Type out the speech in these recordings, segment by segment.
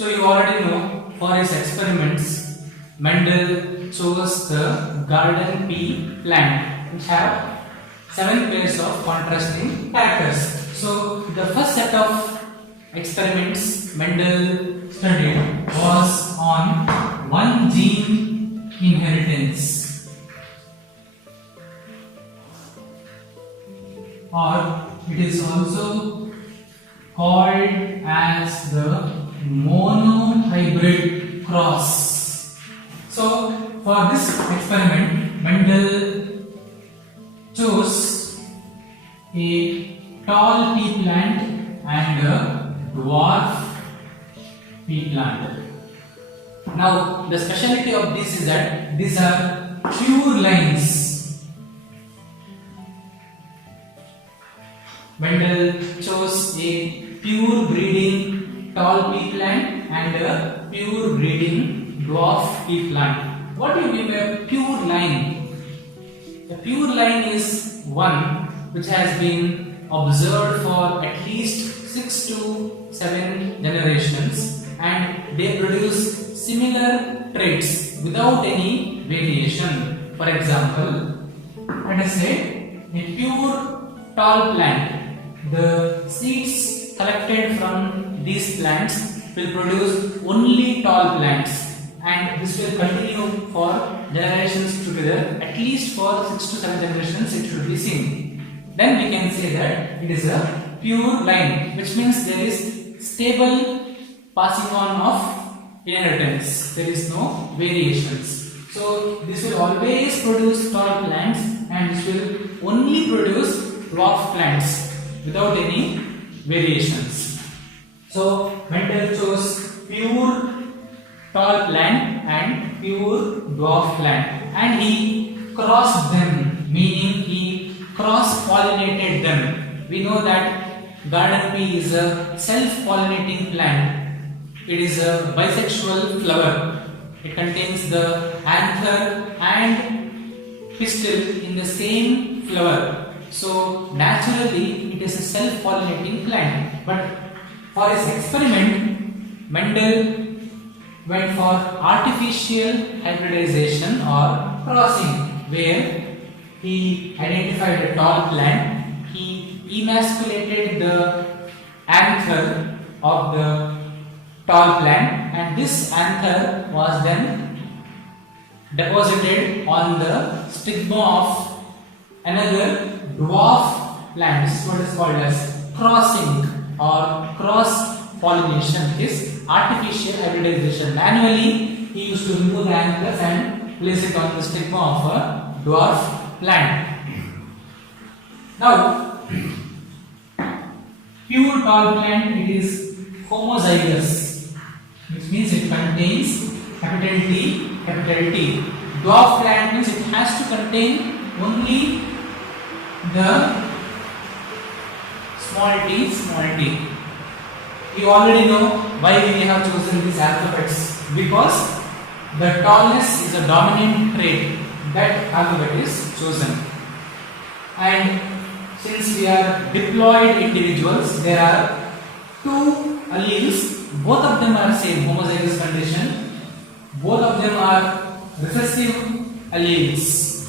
So you already know, for his experiments, Mendel chose the garden pea plant, which have 7 pairs of contrasting characters. So the first set of experiments Mendel studied was on one gene inheritance, or it is also called as the monohybrid cross. So for this experiment, Mendel chose a tall pea plant and a dwarf pea plant. Now the specialty of this is that these are pure lines. Mendel chose a pure breeding tall pea plant and a pure breeding dwarf pea plant. What do you mean by a pure line? A pure line is one which has been observed for at least 6 to 7 generations, and they produce similar traits without any variation. For example, let us say a pure tall plant, the seeds collected from these plants will produce only tall plants, and this will continue for generations together. At least for 6 to 7 generations it should be seen. Then we can say that it is a pure line, which means there is stable passing on of inheritance. There is no variations. So this will always produce tall plants, and this will only produce dwarf plants without any variations. So Mendel chose pure tall plant and pure dwarf plant, and he crossed them, meaning he cross-pollinated them. We know that garden pea is a self-pollinating plant. It is a bisexual flower. It contains the anther and pistil in the same flower. So naturally it is a self-pollinating plant. But for his experiment, Mendel went for artificial hybridization or crossing, where he identified a tall plant, he emasculated the anther of the tall plant, and this anther was then deposited on the stigma of another dwarf plant. This is what is called as crossing or cross pollination. It is artificial hybridization. Manually he used to remove the anthers and place it on the stigma of a dwarf plant. Now, pure tall plant, it is homozygous, which means it contains capital T, capital T. Dwarf plant means it has to contain only the small t, small t. You already know why we have chosen these alphabets, because the tallness is a dominant trait. That alphabet is chosen, and since we are diploid individuals, there are 2 alleles. Both of them are same homozygous condition. Both of them are recessive alleles.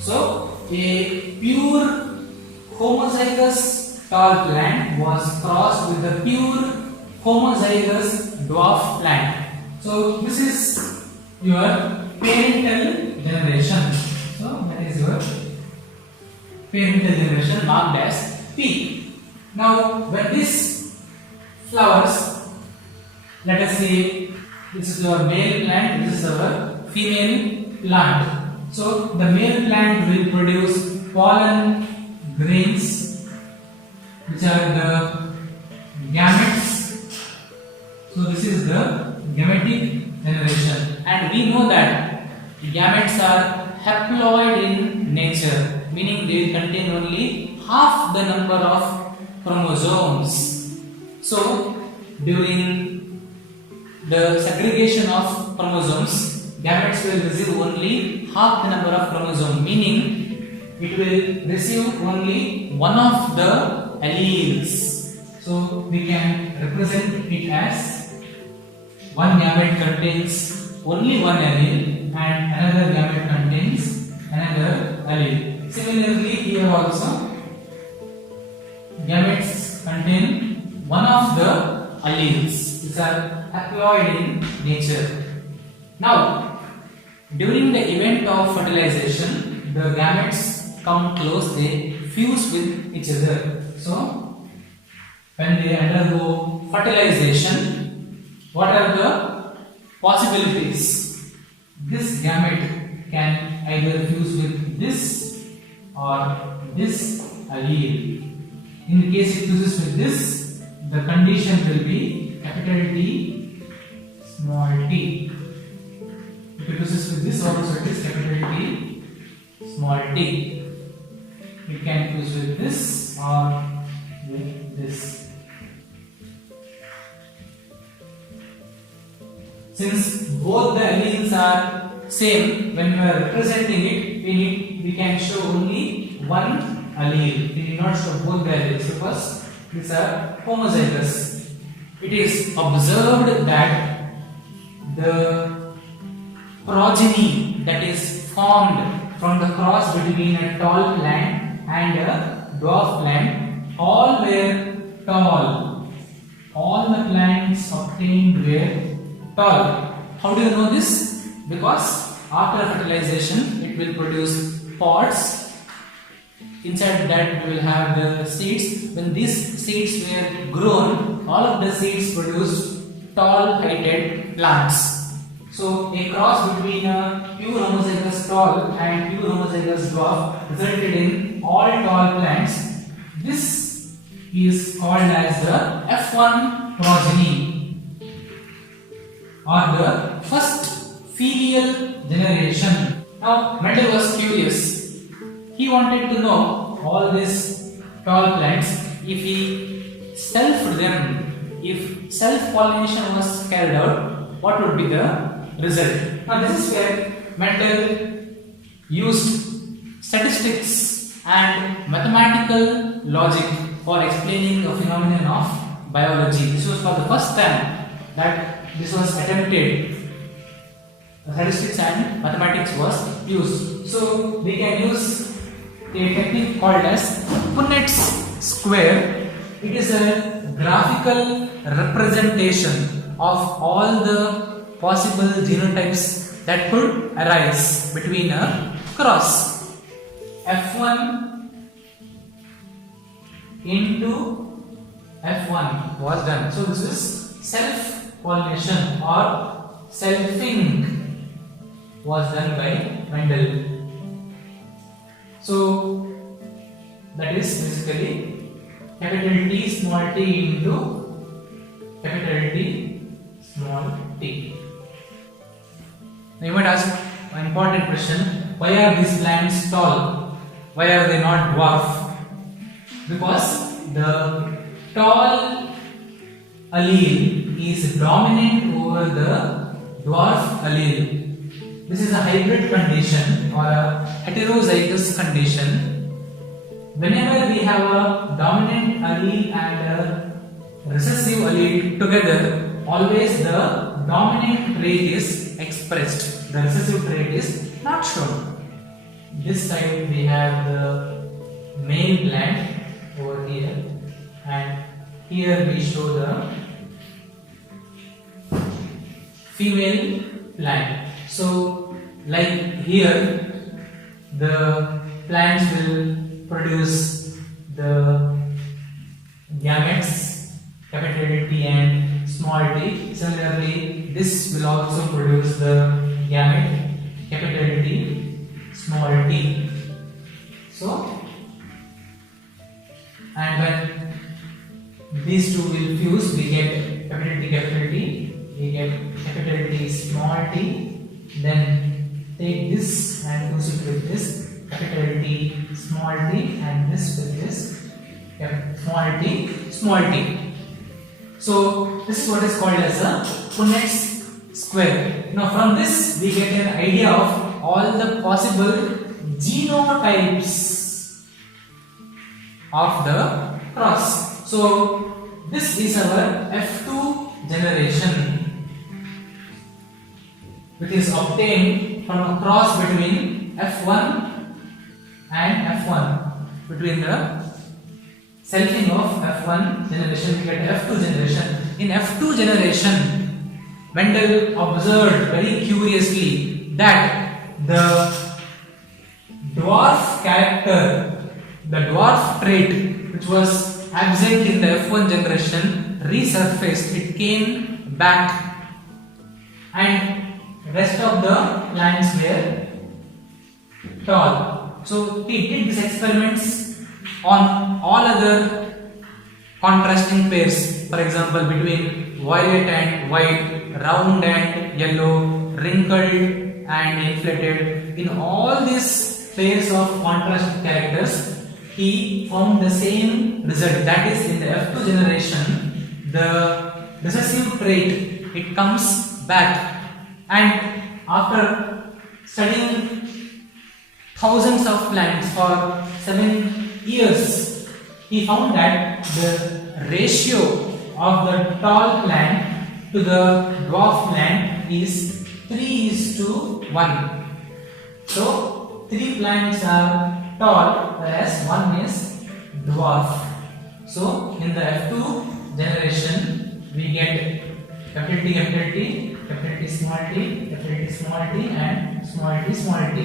So a pure homozygous tall plant was crossed with the pure homozygous dwarf plant. So this is your parental generation. So that is your parental generation, marked as P. Now when this flowers, let us say this is your male plant, this is our female plant. So the male plant will produce pollen grains, which are the gametes. So this is the gametic generation, and we know that gametes are haploid in nature, meaning they will contain only half the number of chromosomes. So during the segregation of chromosomes, gametes will receive only half the number of chromosomes, meaning it will receive only one of the alleles. So we can represent it as one gamete contains only one allele and another gamete contains another allele. Similarly, here also gametes contain one of the alleles. These are haploid in nature. Now, during the event of fertilization, the gametes come close, they fuse with each other. So, when they undergo fertilization, what are the possibilities? This gamete can either fuse with this or this allele. In the case it fuses with this, the condition will be capital T, small t. If it fuses with this also, it is capital T, small t. It can fuse with this or with this. Since both the alleles are same, when we are representing it, we can show only one allele. We need not show both the alleles because these are homozygous. It is observed that the progeny that is formed from the cross between a tall plant and a dwarf plant, all were tall. All the plants obtained were tall. How do you know this? Because after fertilization it will produce pods. Inside that we will have the seeds. When these seeds were grown, all of the seeds produced tall heighted plants. So a cross between a pure homozygous tall and pure homozygous dwarf resulted in all tall plants. This is called as the F1 progeny, or the first filial generation. Now Mendel was curious. He wanted to know all these tall plants, if he selfed them, if self-pollination was carried out, what would be the result? Now this is where Mendel used statistics and mathematical logic for explaining the phenomenon of biology. This was for the first time that this was attempted. Statistics and mathematics was used. So we can use a technique called as Punnet's square. It is a graphical representation of all the possible genotypes that could arise between a cross. F1 into F1 was done. So this is self-pollination or selfing was done by Mendel. So that is basically capital T small t into capital T small t. Now you might ask an important question: why are these plants tall? Why are they not dwarf? Because the tall allele is dominant over the dwarf allele. This is a hybrid condition or a heterozygous condition. Whenever we have a dominant allele and a recessive allele together, always the dominant trait is expressed. The recessive trait is not shown. This side we have the male plant over here, and here we show the female plant. So like here the plants will produce the gametes capital T and small t. Similarly this will also produce the gamete capital T small t. So and when these two will fuse, we get capital T, we get capital T small t. Then take this and fuse it with this capital T small t and this with this small t. So this is what is called as a Punnet's square. Now from this we get an idea of all the possible genotypes of the cross. So this is our F2 generation. which is obtained from a cross between F1 and F1. Between the selfing of F1 generation, we get F2 generation. In F2 generation, Mendel observed very curiously that the dwarf character, the dwarf trait which was absent in the F1 generation resurfaced, it came back, and rest of the plants were tall. So he did these experiments on all other contrasting pairs, for example between violet and white, round and yellow, wrinkled and inflated. In all these pairs of contrasting characters, he found the same result. That is, in the F2 generation, the recessive trait, it comes back, and after studying thousands of plants for 7 years, he found that the ratio of the tall plant to the dwarf plant is 3:1. So 3 plants are tall whereas 1 is dwarf. So in the F2 generation, we get capital T, capital T, capital T small t, capital T small t, and small t small t.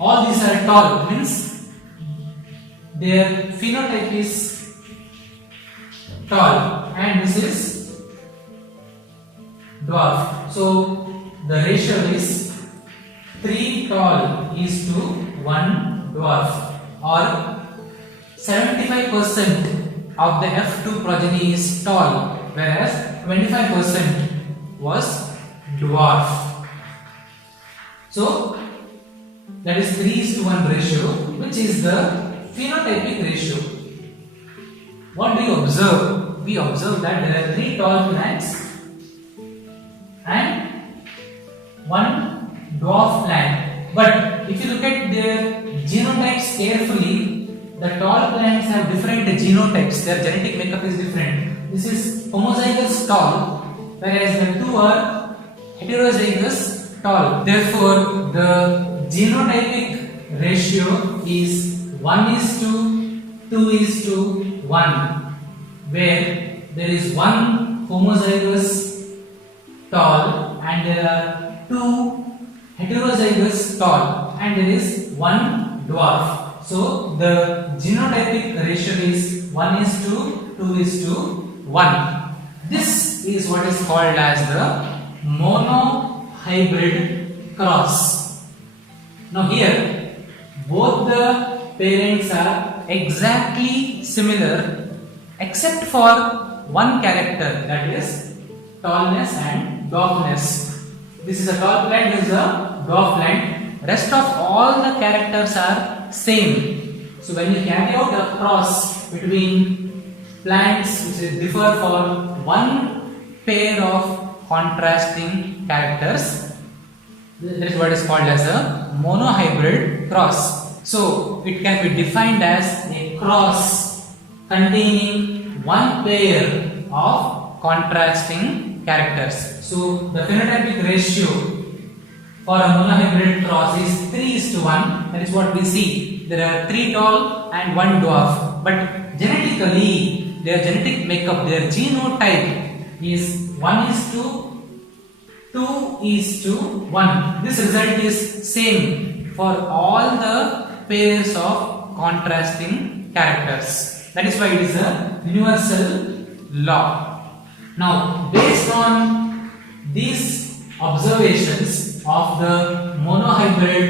All these are tall, means their phenotype is tall, and this is dwarf. So the ratio is 3 tall is to 1 dwarf, or 75% of the F2 progeny is tall, whereas 25% was dwarf. So that is 3:1 ratio, which is the phenotypic ratio. What do you observe? We observe that there are 3 tall plants and 1 dwarf plant. But if you look at their genotypes carefully, the tall plants have different genotypes. Their genetic makeup is different. This is homozygous tall, whereas the 2 are heterozygous tall. Therefore, the genotypic ratio is 1:2:1, where there is 1 homozygous tall and there are 2 heterozygous tall and there is 1 dwarf. So the genotypic ratio is 1:2:1. This is what is called as the monohybrid cross. Now here, both the parents are exactly similar except for one character, that is tallness and dwarfness. This is a tall plant, this is a dwarf plant. Rest of all the characters are same. So when you carry out a cross between plants which differ for one pair of contrasting characters, that is what is called as a monohybrid cross. So it can be defined as a cross containing one pair of contrasting characters. So the phenotypic ratio for a monohybrid cross is 3:1. That is what we see. There are 3 tall and 1 dwarf. But genetically, their genetic makeup, their genotype is 1:2:1. This result is same for all the pairs of contrasting characters. That is why it is a universal law. Now, based on these observations of the monohybrid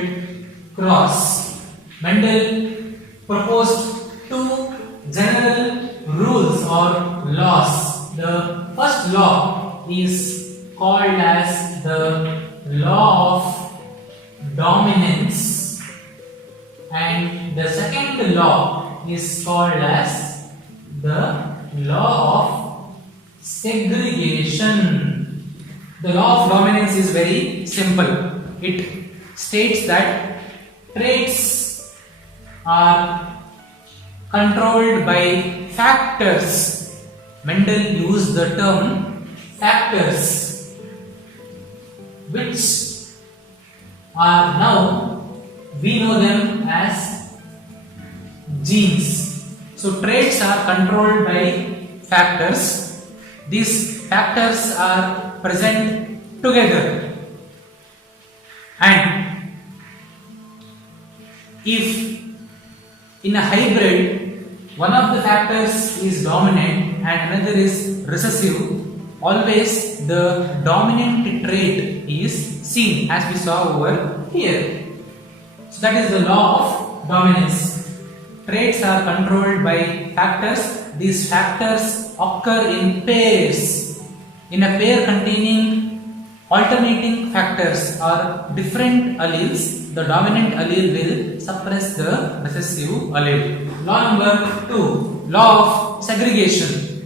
cross, Mendel proposed 2 general rules or laws. The first law is called as the law of dominance, and the second law is called as the law of segregation. The law of dominance is very simple. It states that traits are controlled by factors. Mendel used the term factors. which are now we know them as genes. So traits are controlled by factors. These factors are present together, and if in a hybrid one of the factors is dominant and another is recessive, always the dominant trait is seen, as we saw over here. So that is the law of dominance. Traits are controlled by factors. These factors occur in pairs. In a pair containing alternating factors or different alleles, the dominant allele will suppress the recessive allele. Law number 2, law of segregation.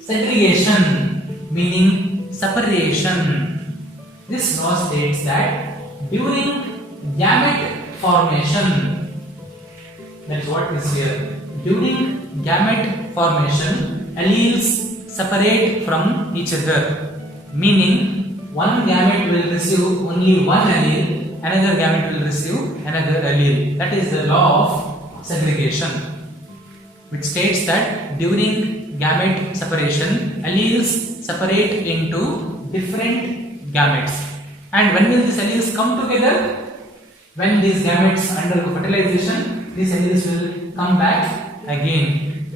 Segregation meaning separation. This law states that during gamete formation, that is what is here. During gamete formation, alleles separate from each other, meaning one gamete will receive only one allele, another gamete will receive another allele. That is the law of segregation, which states that during gamete separation, alleles separate into different gametes. And when will these alleles come together? When these gametes undergo fertilization, these alleles will come back again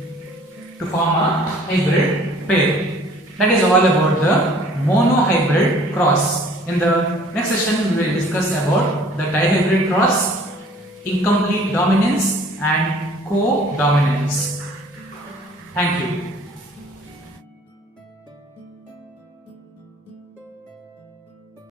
to form a hybrid pair. That is all about the monohybrid cross. In the next session, we will discuss about the dihybrid cross, incomplete dominance and co-dominance. Thank you.